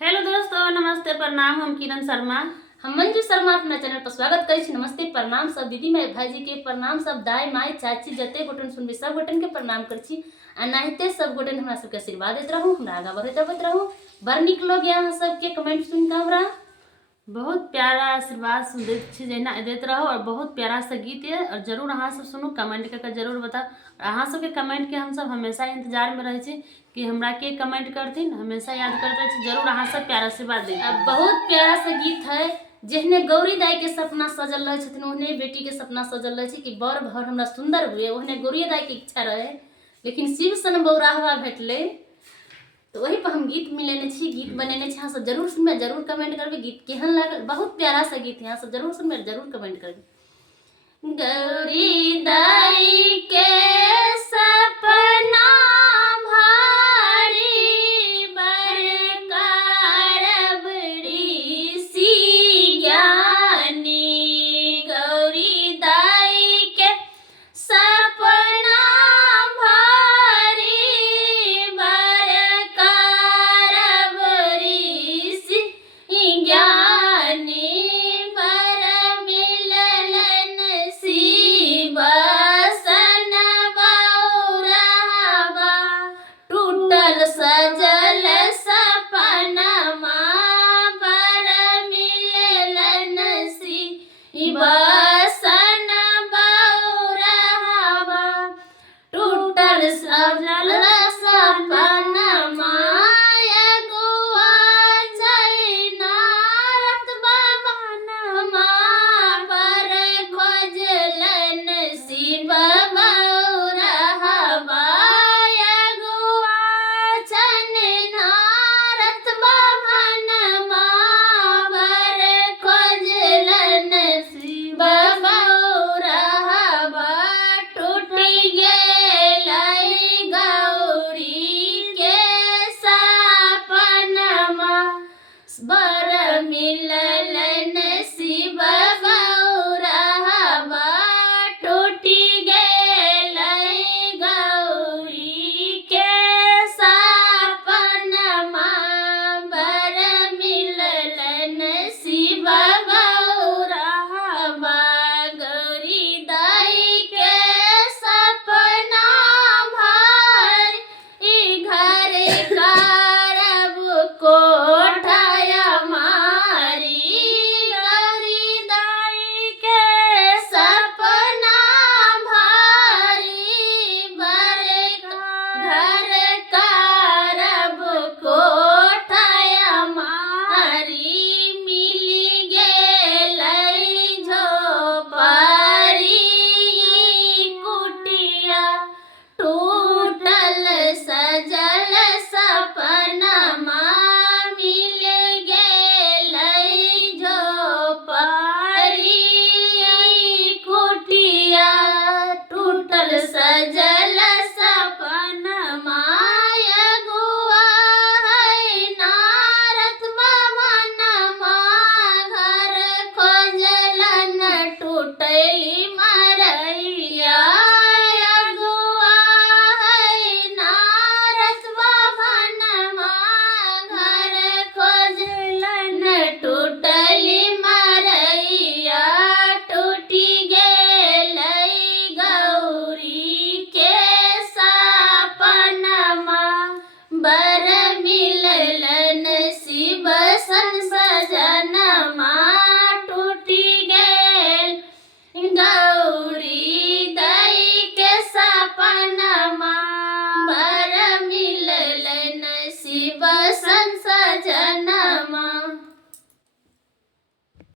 Hello दोस्तों, नमस्ते, प्रणाम। हम किरण शर्मा। हम मंजू शर्मा अपना चैनल पर स्वागत करे छी। नमस्ते, प्रणाम सब दीदी माय भाईजी के प्रणाम, सब दाई माय चाची जते गोटन सुनबे सब गोटन के प्रणाम कर छी। आ नाहिते सब गोटन हमरा सबके आशीर्वाद देत रहू, हमरा आगा बढ़त रहू। बड़ निक लग यहाँ सबके कमेंट सुन के हमरा बहुत प्यारा आशीर्वाद देते रहो और बहुत प्यारा सा गीत है। और जरूर अहाँ सब सुनू, कमेंट करके जरूर बताओ। अहाँ सबके कमेंट के हम सब हमेशा इंतजार में रहे छी कि हमरा के कमेंट करथिन, हमेशा याद करते छी। जरूर अहाँ सब प्यारा आशीर्वाद देते। बहुत प्यारा सा गीत है। जेहने गौरी दाई के सपना सजल रहे छथिन, ओहने बेटी के सपना सजल रहे छै कि बड़ घर हमरा सुंदर हुए। ओहने गौरी दाई के इच्छा रहे, लेकिन शिव सन बौराहवा भेटले। तो वही पर हम गीत मिलेने छी, गीत बनेने छी। हाँ सब जरूर सुनबे, जरूर कमेंट करबे गीत केहन लागल। बहुत प्यारा सा गीत है, हाँ सब जरूर सुनबे, जरूर कमेंट करबे। गौरी दाई के सपना